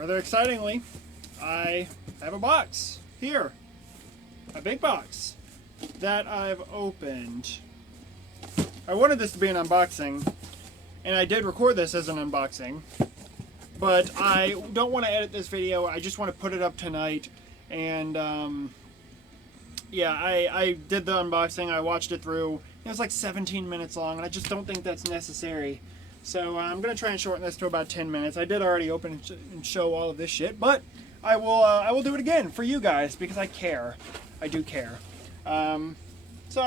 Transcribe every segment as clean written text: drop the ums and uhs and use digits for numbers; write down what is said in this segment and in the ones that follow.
Rather excitingly, I have a box here. A big box that I've opened. I wanted this to be an unboxing, and I did record this as an unboxing, but I don't want to edit this video. I just want to put it up tonight, and yeah, I did the unboxing. I watched it through. It was like 17 minutes long, and I just don't think that's necessary. So I'm going to try and shorten this to about 10 minutes. I did already open and show all of this shit, but I will do it again for you guys because I care. I do care. It's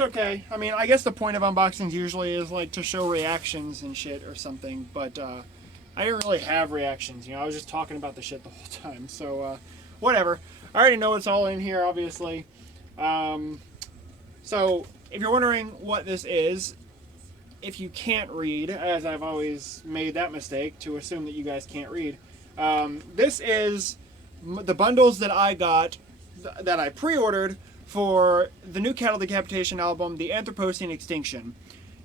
okay. I mean, I guess the point of unboxings usually is like to show reactions and shit or something, but I didn't really have reactions. You know, I was just talking about the shit the whole time. So whatever. I already know it's all in here, obviously. So if you're wondering what this is, if you can't read, as I've always made that mistake to assume that you guys can't read, this is the bundles that I got, that I pre-ordered for the new Cattle Decapitation album, the Anthropocene Extinction.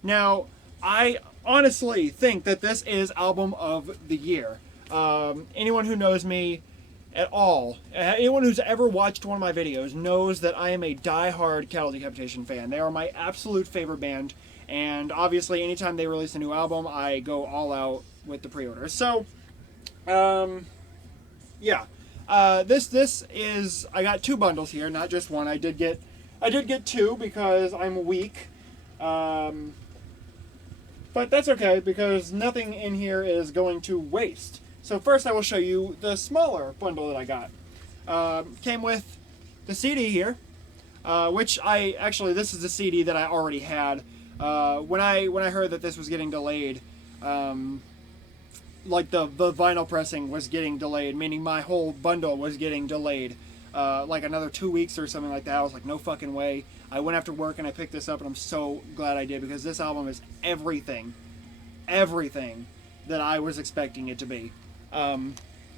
Now, I honestly think that this is album of the year. Anyone who knows me at all, anyone who's ever watched one of my videos knows that I am a die-hard Cattle Decapitation fan. They are my absolute favorite band, and obviously anytime they release a new album, I go all out with the pre-order. So, yeah. This is, I got two bundles here, not just one. I did get two because I'm weak. But that's okay because nothing in here is going to waste. So first I will show you the smaller bundle that I got. Came with the CD here, which this is the CD that I already had. When I heard that this was getting delayed, like the vinyl pressing was getting delayed, meaning my whole bundle was getting delayed, like another 2 weeks or something like that. I was like, no fucking way. I went after work and I picked this up, and I'm so glad I did because this album is everything that I was expecting it to be.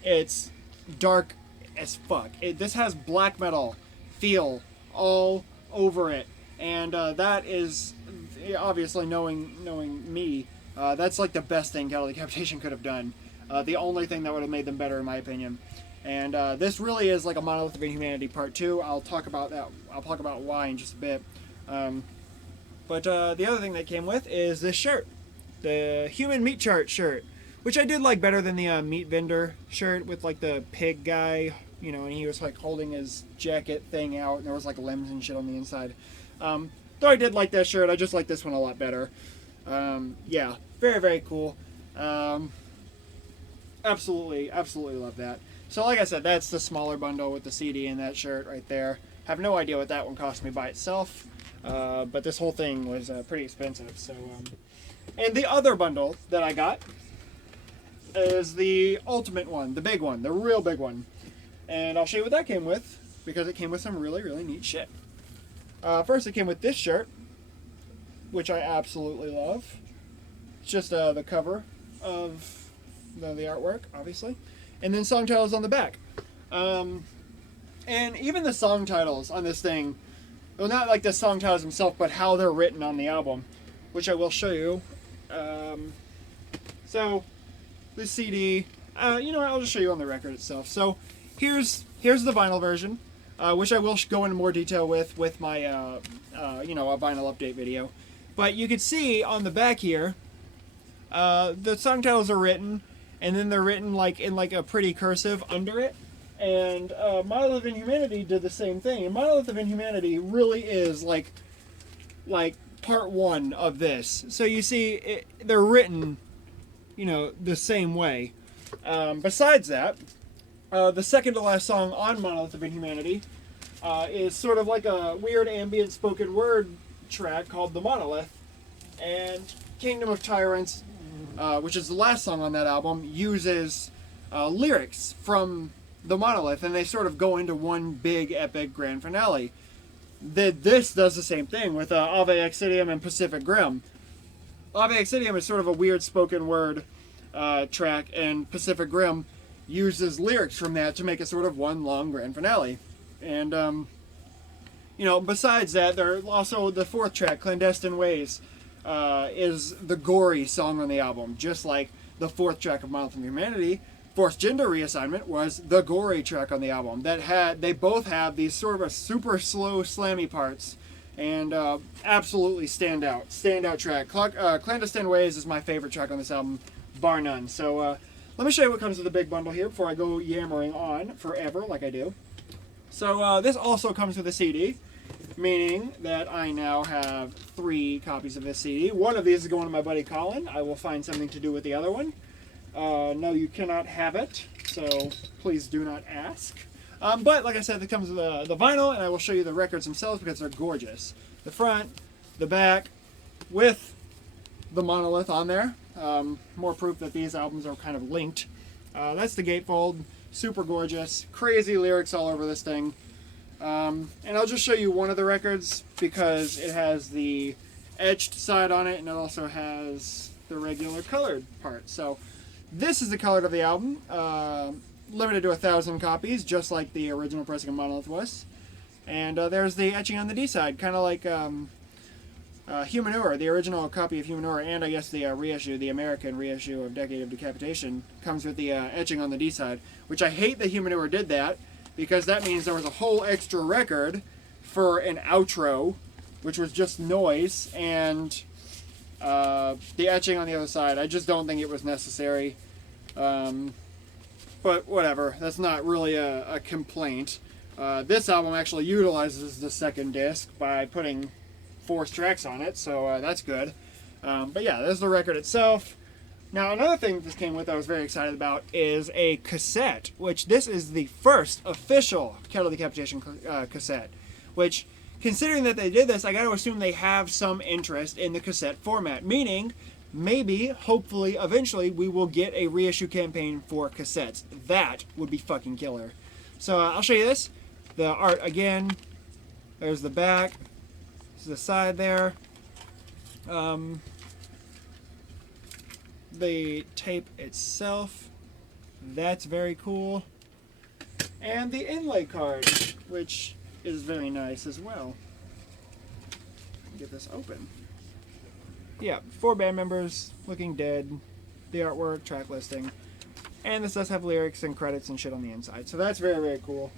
It's dark as fuck. This has black metal feel all over it, and that is obviously knowing me. That's like the best thing Cattle Decapitation could have done. The only thing that would have made them better, in my opinion. And this really is like a Monolith of Inhumanity Part 2. I'll talk about that. I'll talk about why in just a bit. But the other thing that came with is this shirt. The Human Meat Chart shirt. Which I did like better than the Meat Vendor shirt with like the pig guy. You know, and he was like holding his jacket thing out. And there was like limbs and shit on the inside. Though I did like that shirt. I just like this one a lot better. Yeah, very, very cool. Absolutely love that. So like I said, that's the smaller bundle with the CD and that shirt right there. Have no idea what that one cost me by itself, but this whole thing was pretty expensive. So, and the other bundle that I got is the ultimate one, the big one, the real big one. And I'll show you what that came with, because it came with some really, really neat shit. First it came with this shirt, which I absolutely love. It's just the cover of the artwork, obviously. And then song titles on the back. And even the song titles on this thing, well, not like the song titles themselves, but how they're written on the album, which I will show you. So, this CD, you know what, I'll just show you on the record itself. So, here's the vinyl version, which I will go into more detail with my, you know, a vinyl update video. But you can see on the back here, the song titles are written, and then they're written like in like a pretty cursive under it. And Monolith of Inhumanity did the same thing. And Monolith of Inhumanity really is like part one of this. So you see, they're written, you know, the same way. Besides that, the second to last song on Monolith of Inhumanity is sort of like a weird ambient spoken word track called The Monolith, and Kingdom of Tyrants, which is the last song on that album, uses lyrics from The Monolith, and they sort of go into one big epic grand finale. This does the same thing with Ave Extinctium and Pacific Grim. Ave Extinctium is sort of a weird spoken word track, and Pacific Grim uses lyrics from that to make it sort of one long grand finale. And you know, besides that, there also the fourth track, Clandestine Ways, is the gory song on the album, just like the fourth track of Monolith of Humanity, Forced Gender Reassignment was the gory track on the album. They both have these sort of super slow slammy parts, and absolutely standout track. Clandestine Ways is my favorite track on this album, bar none. So let me show you what comes with the big bundle here before I go yammering on forever like I do. So this also comes with a CD, meaning that I now have 3 copies of this CD. One of these is going to my buddy Colin. I will find something to do with the other one. No, you cannot have it, so please do not ask. But like I said, it comes with the vinyl, and I will show you the records themselves because they're gorgeous. The front, the back, with the monolith on there. More proof that these albums are kind of linked. That's the gatefold. Super gorgeous. Crazy lyrics all over this thing. And I'll just show you one of the records because it has the etched side on it, and it also has the regular colored part. So this is the color of the album. Limited to 1,000 copies, just like the original pressing of Monolith was. And there's the etching on the D side, kind of like Humanure, the original copy of Humanure, and I guess the reissue, the American reissue of Decade of Decapitation, comes with the etching on the D side, which I hate that Humanure did that, because that means there was a whole extra record for an outro, which was just noise, and the etching on the other side. I just don't think it was necessary. But whatever, that's not really a complaint. This album actually utilizes the second disc by putting 4 tracks on it, so that's good. But yeah, there's the record itself. Now, another thing this came with I was very excited about is a cassette, which this is the first official Kettle Decapitation cassette, which, considering that they did this, I gotta assume they have some interest in the cassette format, meaning maybe, hopefully, eventually, we will get a reissue campaign for cassettes. That would be fucking killer. So I'll show you this. The art again. There's the back. This is the side there. The tape itself. That's very cool. And the inlay card, which is very nice as well. Get this open. Yeah, 4 band members looking dead, the artwork, track listing, and this does have lyrics and credits and shit on the inside, so that's very, very cool.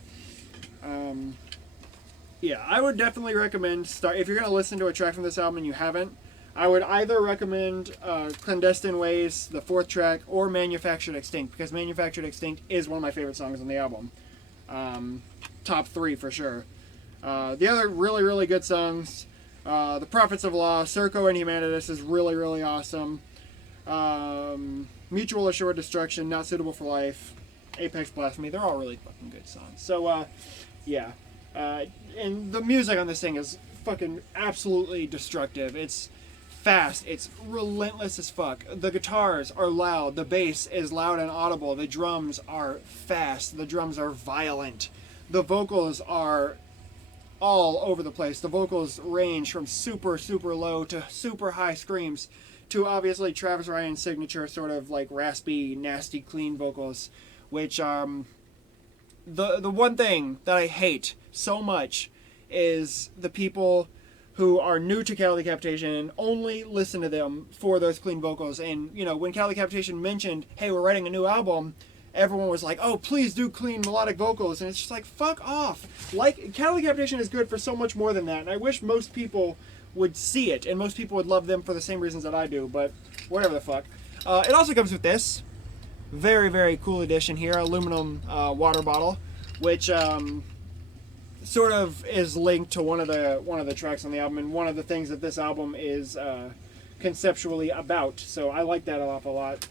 Yeah, I would definitely recommend if you're going to listen to a track from this album and you haven't, I would either recommend Clandestine Ways, the 4th track, or Manufactured Extinct, because Manufactured Extinct is one of my favorite songs on the album. Top 3 for sure. The other really, really good songs, The Prophets of Law, Circo and Humanitas is really, really awesome. Mutual Assured Destruction, Not Suitable for Life, Apex Blasphemy, they're all really fucking good songs. So, yeah. And the music on this thing is fucking absolutely destructive. It's fast, it's relentless as fuck. The guitars are loud, the bass is loud and audible, the drums are fast, the drums are violent. The vocals are all over the place. The vocals range from super, super low to super high screams to obviously Travis Ryan's signature sort of like raspy, nasty, clean vocals, which the one thing that I hate so much is the people who are new to Kettle Decapitation and only listen to them for those clean vocals. And, you know, when Kettle Decapitation mentioned, hey, we're writing a new album, everyone was like, oh, please do clean melodic vocals. And it's just like, fuck off. Like, Kettle Decapitation is good for so much more than that. And I wish most people would see it, and most people would love them for the same reasons that I do, but whatever the fuck. It also comes with this. Very, very cool edition here. Aluminum water bottle, which sort of is linked to one of the tracks on the album, and one of the things that this album is conceptually about. So I like that an awful lot.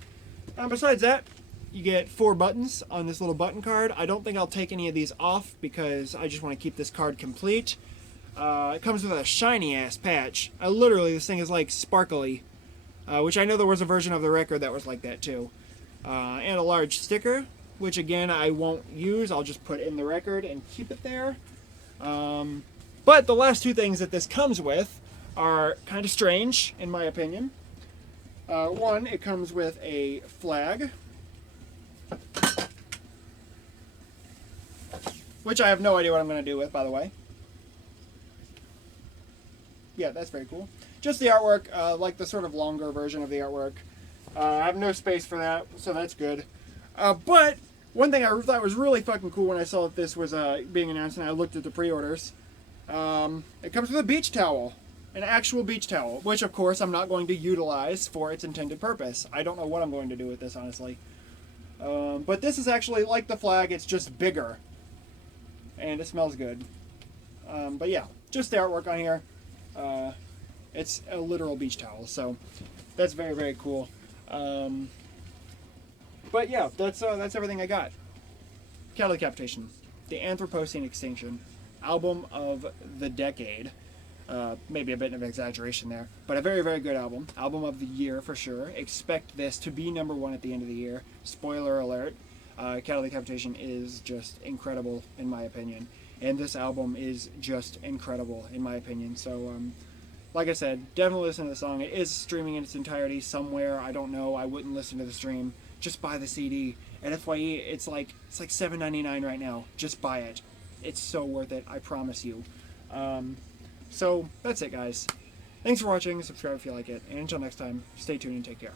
Besides that, you get 4 buttons on this little button card. I don't think I'll take any of these off because I just want to keep this card complete. It comes with a shiny ass patch. Literally, this thing is like sparkly, which I know there was a version of the record that was like that too. And a large sticker, which again I won't use. I'll just put in the record and keep it there. But the last 2 things that this comes with are kind of strange, in my opinion. One, it comes with a flag, which I have no idea what I'm going to do with, by the way. Yeah, that's very cool. Just the artwork, like the sort of longer version of the artwork. I have no space for that, so that's good. But one thing I thought was really fucking cool when I saw that this was being announced, and I looked at the pre-orders. It comes with a beach towel, an actual beach towel, which of course I'm not going to utilize for its intended purpose. I don't know what I'm going to do with this, honestly. But this is actually like the flag, it's just bigger. And it smells good. But yeah, just the artwork on here. It's a literal beach towel, so that's very, very cool. But yeah, that's everything I got. Cattle Decapitation, the Anthropocene Extinction, album of the decade. Maybe a bit of exaggeration there, but a very, very good album. Album of the year for sure. Expect this to be #1 at the end of the year. Spoiler alert. Cattle Decapitation is just incredible in my opinion, and this album is just incredible in my opinion. So, like I said, definitely listen to the song. It is streaming in its entirety somewhere. I don't know. I wouldn't listen to the stream. Just buy the CD. At FYE, it's like $7.99 right now. Just buy it. It's so worth it. I promise you. So that's it, guys. Thanks for watching. Subscribe if you like it. And until next time, stay tuned and take care.